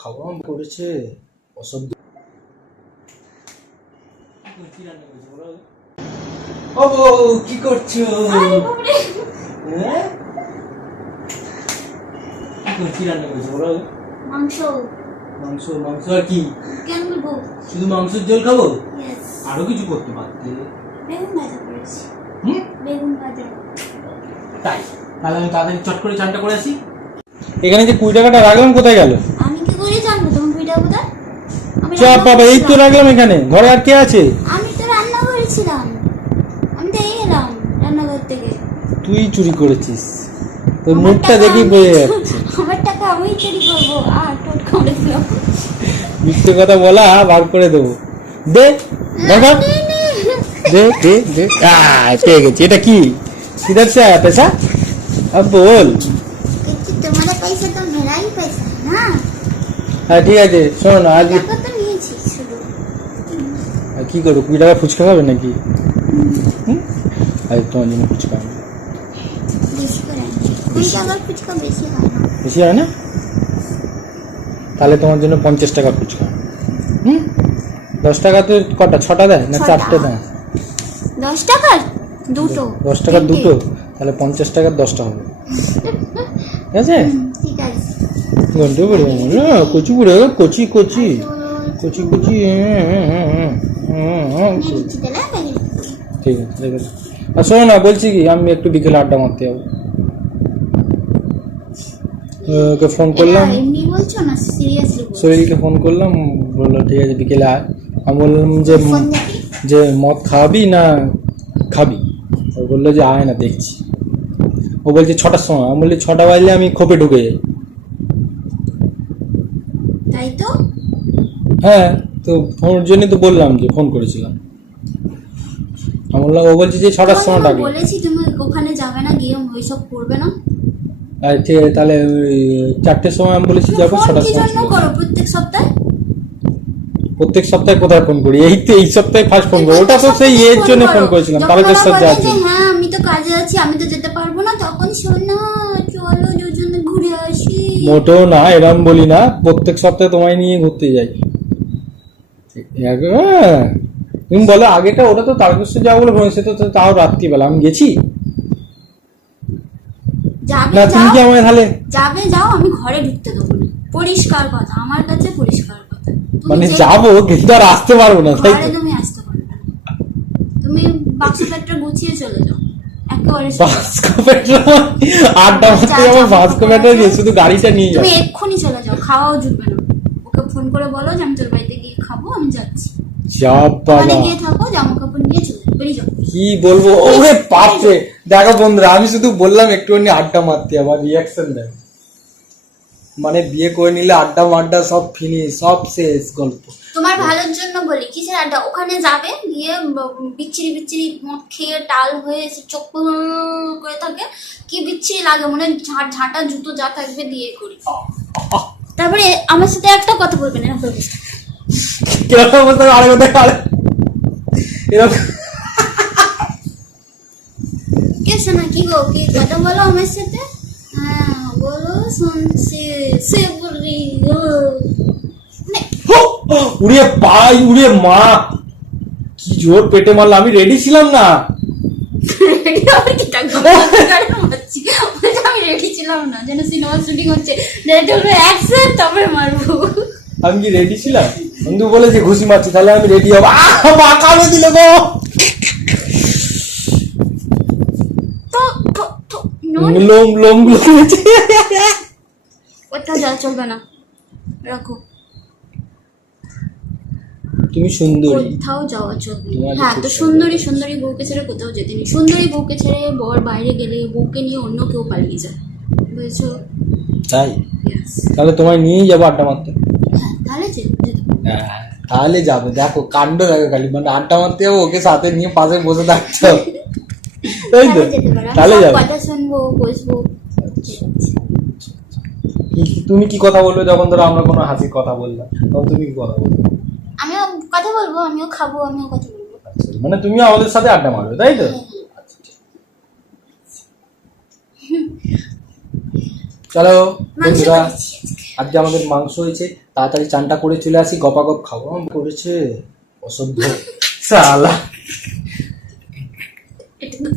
খাওয়া করেছে অসভ্য। ও কি করছো? কি রান্না করেছো বলো? মাংস। মাংস মাংস আর কি? কেন বলবো? শুধু মাংসের ঝোল খাবো? ইয়েস। আরো কিছু করতে পারতে। বেগুন ভাজা করেছি। বেগুন ভাজা। তাই তাহলে আমি তাড়াতাড়ি চট করে চানটা করে আসি। এখানে যে 20 টাকাটা রাখলাম কোথায় গেল? আমি কি করে জানবো তোমার 20 টাকা কোথায়? চাপ বাবা, এই তো রাখলাম এখানে। ঘরে আর কে আছে? আমি তো রান্না করেছিলাম। আমি তো এই এলাম রান্নাঘর থেকে। তুই চুরি করেছিস, তোর মুখটা দেখি বোঝা যাচ্ছে। আমার টাকা আমি চুরি করবো? টোট করে দিলাম। মিথ্যে কথা বলা বার করে দেবো। দে দেখা, দে দে দে। পেয়ে গেছি। এটা কি? কিধার সে আয়া পেশা? अब बोल। তোমার পয়সা তো মেরাই পয়সা না। হ্যাঁ ঠিক আছে, শোনো না, আজ টাকা তো নিয়েছি শুধু। কি করবো? 20 টাকা ফুচকা খাবে নাকি? আজ তোমার জন্য ফুচকা আনবো। বেশি করে 20 টাকার ফুচকা বেশি হয় না। বেশি হয় না? তাহলে তোমার জন্য 50 টাকা ফুচকা। 10 টাকাতে কটা? 6টা দেয় না 4টে দেয়? 10 টাকার দুটো। 10 টাকার দুটো, তাহলে 50 টাকার 10টা হবে। ঠিক আছে? ঠিক আছে। ঘন্টা পড়ে কচি পড়ে কচি কচি কচি কচি। ঠিক আছে ঠিক আছে। আর শোনো না, বলছি কি, আমি একটু বিকেলে আড্ডা মারতে যাবো। ওকে ফোন করলাম, এমনি বলছো না সিরিয়াসলি বলছো? সোহেলকে ফোন করলাম, বললো ঠিক আছে বিকেলে আয়। আমি বললাম যে মদ খাওয়াবি না খাবি? ও বললো যে আয় না দেখছি। ও বলছে 6টার সময়। আমি বললি 6টা বাজলে আমি খোপে ঢুকে যাই। তাই তো। হ্যাঁ, তো ফোনের জন্যই তো বললাম যে ফোন করেছিলাম। আমি বললাম, ও বলছে যে 6টার সময় ডাকবে। বলেছি তুমি ওখানে যাবে না, গিয়ে ওইসব করবে না। ঠিক আছে, তাহলে 4টের সময় আমি বলেছি যাবো, 6টার কি সময় জন্য করো প্রত্যেক সপ্তাহে? প্রত্যেক সপ্তাহে কোথায় ফোন করি? এই তো এই সপ্তাহে ফার্স্ট ফোন করি। ওটা তো সেই এর জন্য ফোন করেছিলাম, তারকেশ্বর যাওয়ার জন্য। হ্যাঁ আমি তো কাজে আছি, আমি তো যেতে পারবো না, তখন শোনো চলো দুজনে ঘুরে আসি। মোটেও না, এরকম বলি না। প্রত্যেক সপ্তাহে তোমায় নিয়ে ঘুরতে যাই। তুমি বলো আগেটা, ওটা তো তারকেশ্বর যাবো বলে বলেছে, তো তাও রাত্রিবেলা আমি গেছি না। তুমি কি আমায় তাহলে যাবে যাও, আমি ঘরে ঢুকতে দেবো না। পরিষ্কার কথা, আমার কাছে পরিষ্কার কথা। মানে যাবো কিন্তু আর আসতে পারবো না, তাই তো? তুমি আসতে পারবে না, তুমি বাক্স পেটটা গুছিয়ে চলে যাও একেবারে। আড্ডা মারতে যাবো বাস্কো ব্যাটার নিয়ে, শুধু গাড়িটা নিয়ে যাবো। তুমি এক্ষুনি চলে যাও, খাওয়াও জুটবে না। ওকে ফোন করে বলো যে আমি তোর বাড়িতে গিয়ে খাবো, আমি যাচ্ছি। গিয়ে থাকো, জামা কাপড় নিয়ে চলে বেরিয়ে যাও। কি বলবো? ওরে পাপরে। দেখো বন্ধুরা, আমি শুধু বললাম একটুখানি আড্ডা মারতে, আবার রিয়াকশন দেয়। মানে বিয়ে করে নিলে আড্ডা মাড্ডা সব ফিনিশ, সব শেষ গল্প। তোমার ভালোর জন্য বলি, কিসের আড্ডা? ওখানে যাবে, গিয়ে বিচ্ছিরি বিচ্ছিরি মদ খেয়ে টাল হয়ে চোখ করে থাকে, কি বিচ্ছিরি লাগে, মনে ঝাঁটা জুতো যা থাকবে দিয়ে করি। তারপরে আমার সাথে একটা কথা বলবে না। কিরকম বলতে আরে কথা এরকম কেসে না কি গো, কি কথা বলো আমার সাথে? হ্যাঁ বলো, শুনছি সে বলি। উড়িয়ে পাই, উড়িয়ে মা, কি জোর পেটে মারলো। আমি রেডি ছিলাম না। আমি রেডি ছিলাম না, যেন সিনেমা শুটিং হচ্ছে, তারপরে মারবো। আমি কি রেডি ছিলাম? বন্ধু বলেছে ঘুষি মারছি, তাহলে আমি রেডি হবো। কালো দিল গো। লোম লোম গুলো কোথাও যাওয়া চলবে না, রাখো। তুমি সুন্দরী, কোথাও যাওয়া চলবে না। হ্যাঁ তো সুন্দরী বউকে ছেড়ে কোথাও যেতে নেই। সুন্দরী বউকে ছেড়ে বর বাইরে গেলে বউকে নিয়ে অন্য কেউ পালিয়ে যায়, বুঝেছো? তাই তাহলে তোমায় নিয়েই যাবো আড্ডা মারতে। হ্যাঁ তাহলে তাহলে যাবে। দেখো কাণ্ড, দেখো খালি, মানে আড্ডা মারতে যাবো, ওকে সাথে নিয়ে পাশে বসে থাকতে হবে। তাই তো? তাহলে যাবো, কথা শুনবো, বসবো। তুমি কি কথা বলবে যখন ধরো আমরা কোনো হাসির কথা বললাম, তখন তুমি কি কথা বলবে? আমিও কথা বলবো, আমিও খাবো, আমিও কথা বলবো। মানে তুমিও আমাদের সাথে আড্ডা মারবে, তাই তো? চলো বন্ধুরা। আজকে আমাদের মাংস হয়েছে, তাড়াতাড়ি চানটা করে চলে আসি, গপাগপ খাবো। করেছে অসভ্য শালা। এটা তো